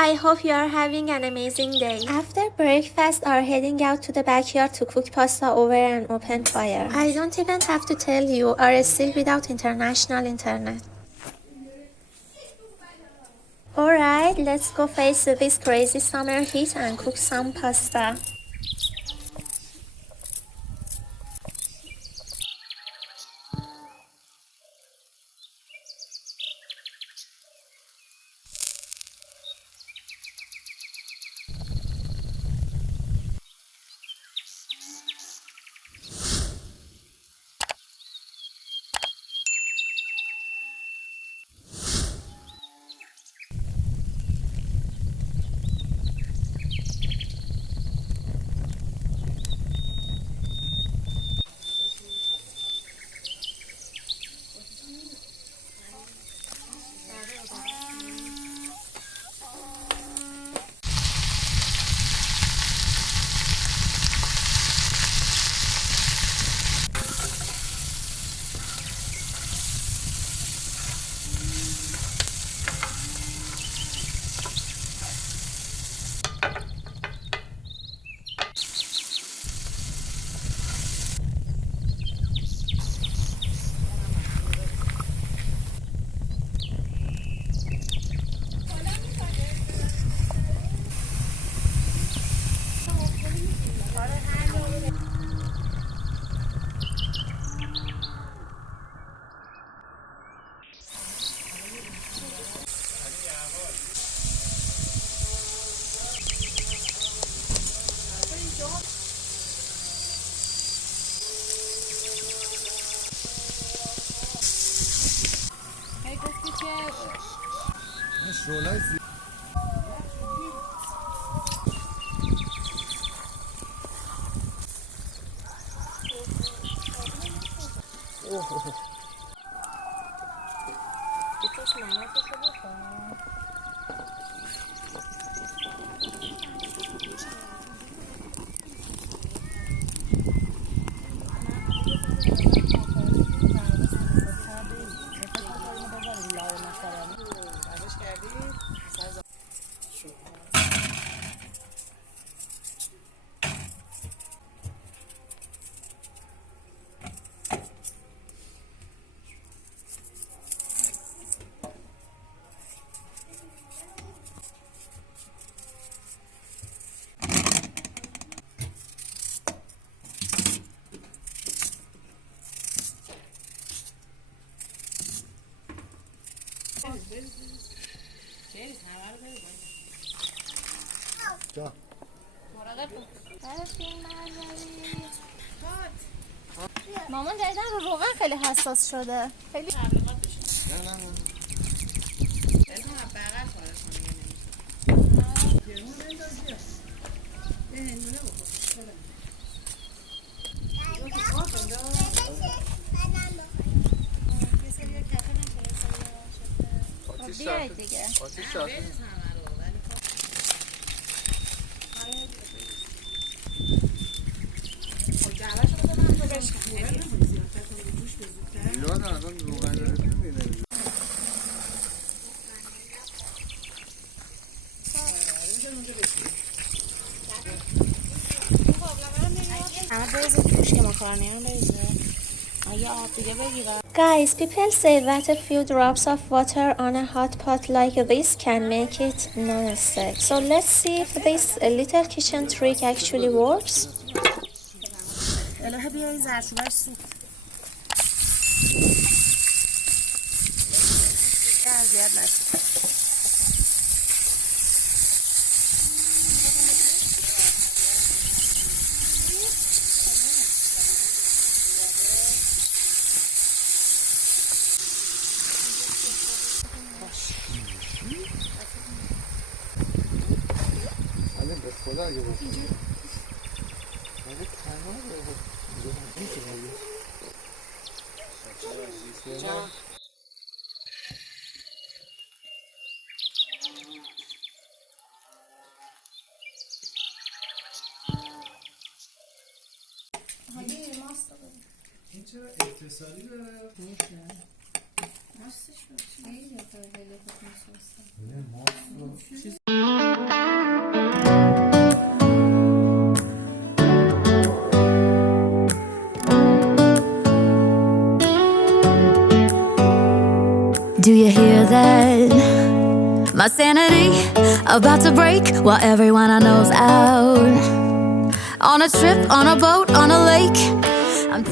I hope you are having an amazing day. After breakfast, are heading out to the backyard to cook pasta over an open fire. I don't even have to tell you, are still without international internet. Alright, let's go face this crazy summer heat and cook some pasta. Cherries همه رو بده جا مراقب بود. مامان جدیدن رو روغن خیلی حساس شده. خیلی تبلیغات بشه. نه بزن بغل پاره کنه یه نمیشه. یه هندونه بخور. بیایید دیگه. Guys, people say that a few drops of water on a hot pot like this can make it non-stick. So let's see if this little kitchen trick actually works. خدا اگه باشه اگه تنها این چرا اتصالی داره؟ ماستش رو خیلی خیلی خوب میشسته. ماست My sanity about to break while everyone I know's out. On a trip, on a boat, on a lake. I'm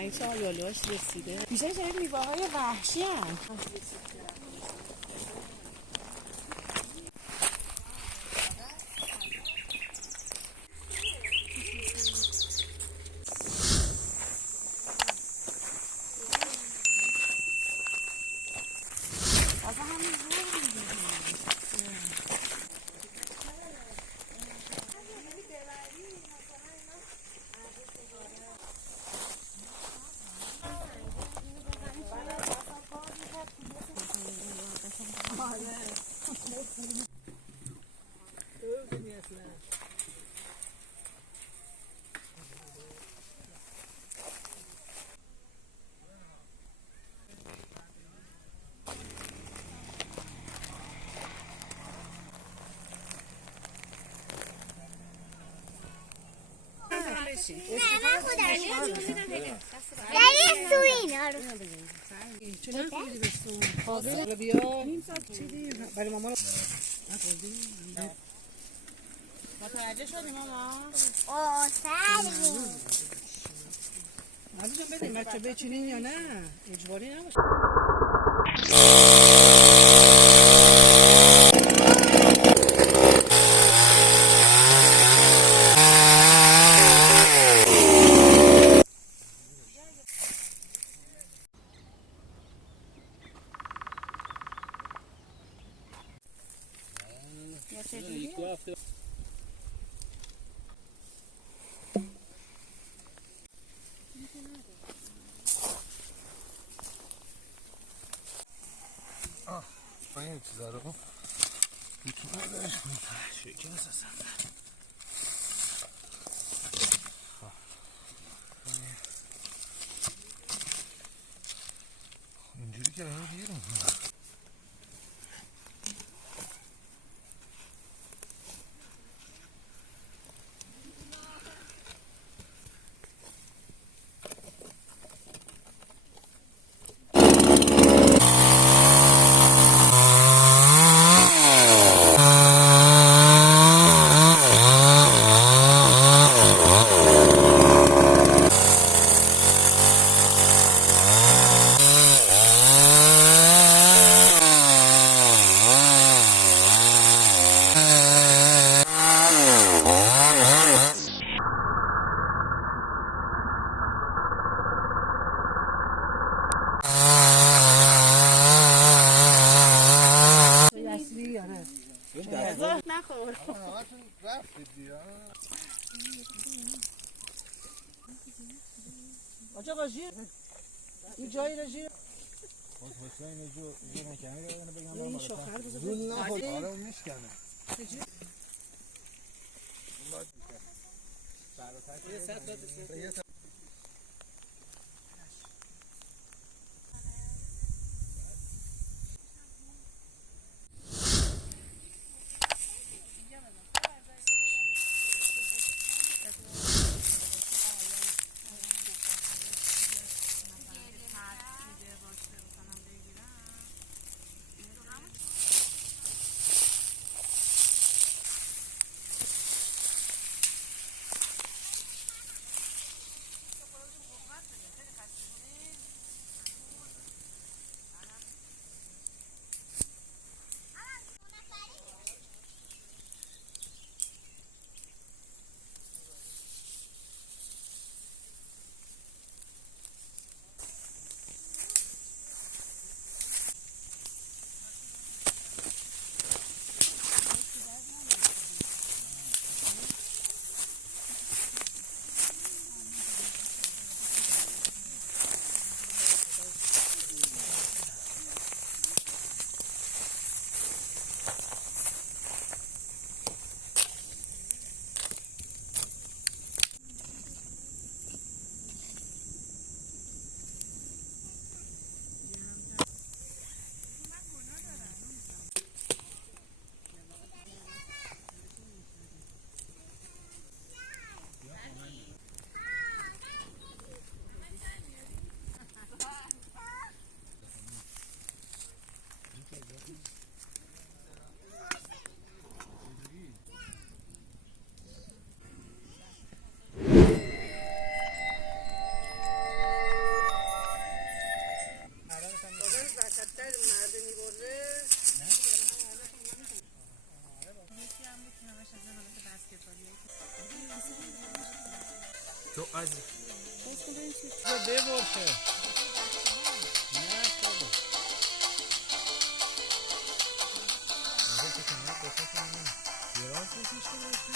این سال یالوش رسیده بیشتر شاید میوه‌های وحشی هم برای مامان متوجه شدی ماما؟ عزیزم بدین بچه بچینین یا نه اجباری نباشه این چیزا رو میتونه ندارش شکست اصلا اینجوری که همه گیر میکنه آقا جیر این جایی را جیر حسین جو نکنه بگم این شاخر بزن زون نخور آره اون میشکنه ببر که نه بابا دراز بکش که باشی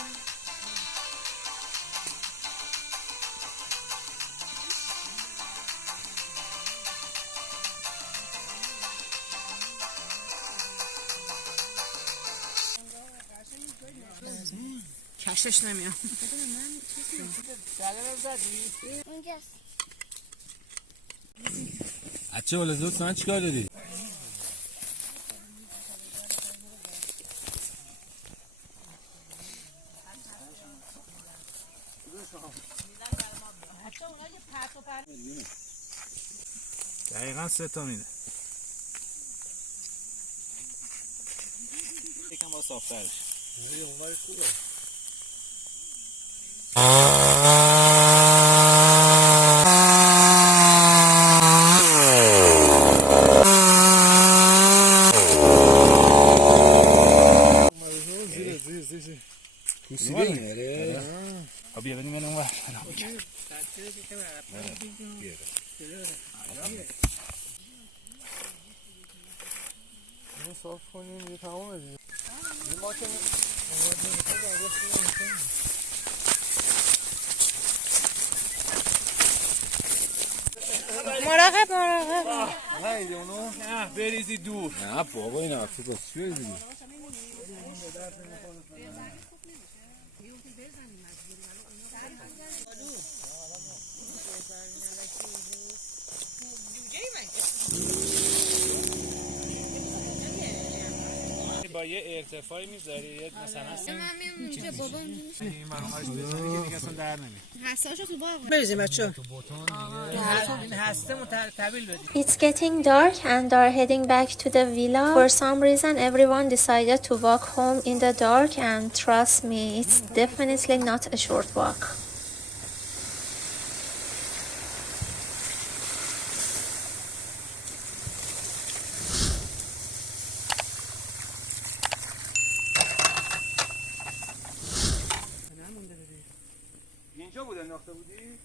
کشش نمیام اونجاست. اچه بالا زود سن چیکار داری؟ دقیقا 3 تا میده یکم با صافترش اونوری خوبه بیا بدیم اینو اونور صاف کنیم یه تمام دیگه ما که مراقب نه اونو نه بریزی دور نه بابا این عفو باز چی بریزی با یه ارتفاعی میذاری یه مثلا من میام اونجا بابا این منوش بزنی که دیگه اصلا در نمیاد حساشو تو باغ بریزیم بچه این هسته طویل بدیم. It's getting dark and are heading back to the villa. For some reason, everyone decided to walk home in the dark, and trust me, it's definitely not a short walk. اینجا بود انداخته بودی؟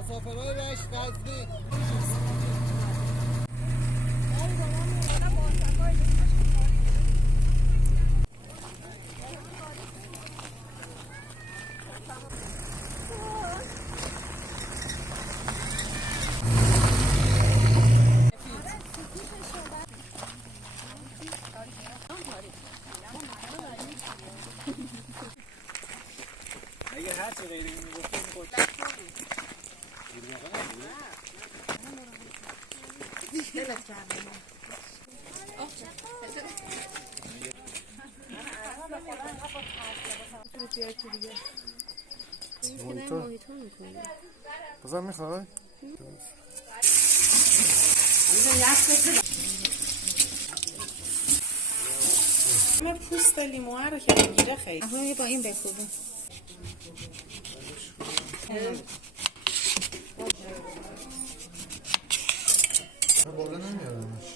مسافرهای رشت قزوین اگه هر چه غیر این میگفتی میگفت بازم میخوای؟ من پوست لیموها رو که بگیره خیلی اما با این بکوبه بالا نمیارمش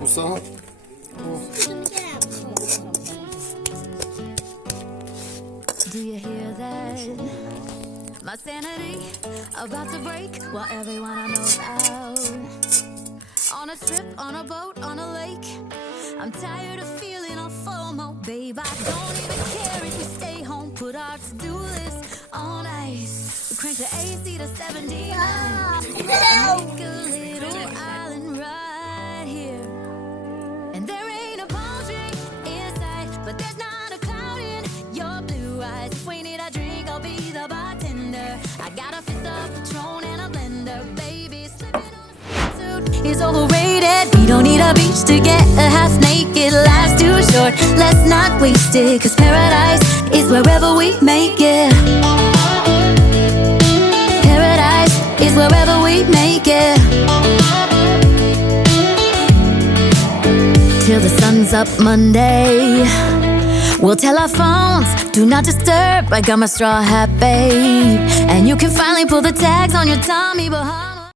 موسا Do you hear that? My sanity about to break while everyone I know's out. On a trip, on a boat, on a lake. I'm tired of feeling all FOMO, babe. I don't even care if we stay home. Put our to-do list on ice. We crank the AC to 79 and make a little island right here. And there ain't a palm tree in sight, but there's not a cloud in your blue eyes. If we need a drink, I'll be the bartender. I got a fist of Patron and a blender, baby. Slipping on a suit is overrated. We don't need a beach to get a half naked. Life's too short, let's not waste it. Cause paradise is wherever we make it. Paradise is wherever we make it. till the sun's up Monday. We'll tell our phones, do not disturb. I got my straw hat, babe. And you can finally pull the tags on your Tommy Bahama.